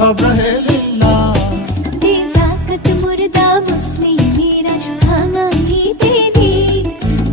সব রহে লীলা তে সাকত মুর্দা মুসলিমেরা ভাঙাই দেবী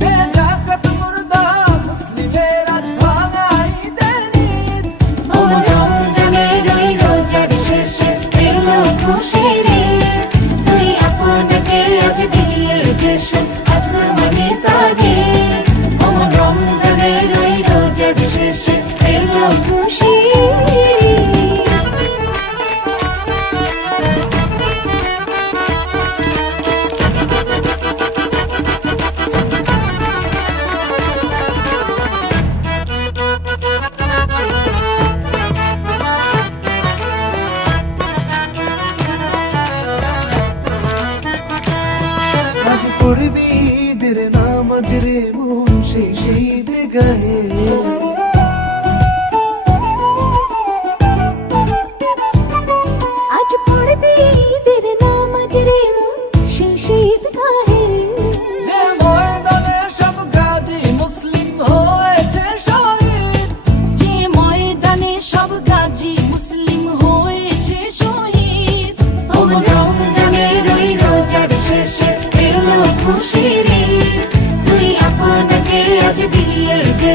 বেজাকত মুর্দা মুসলিমের আজ ভাঙাই দেনি ও রমজানের ওই রোজার শেষে এলো খুশি রে তুই আপনাকে আজ বিলিয়ে দেশ আসমানি তাগে। ও রমজানের ওই রোজার শেষে এলো খুশি পড়বি ঈদের নামাজ রে মন সেই শহীদ গায়ে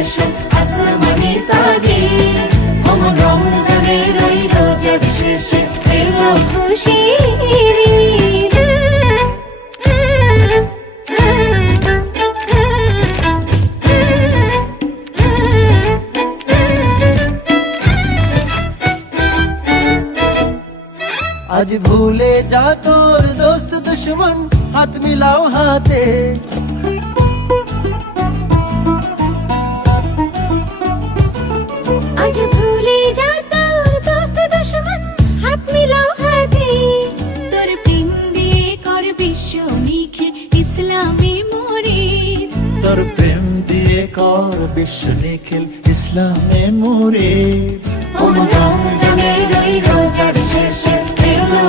বিলিয়ে দেশ আসমানি তাগে ও রমজানের ওই রোজার শেষে এলো খুশি আজ ভুলে যা তোর দোস্ত দুশ্মন, হাত মিলাও হাতে। ইসলামী মোরে তোর প্রেম দিয়ে কর বিশ্ব নিখিল ইসলামে মোরে ও রমজানের ওই রোজার শেষে এলো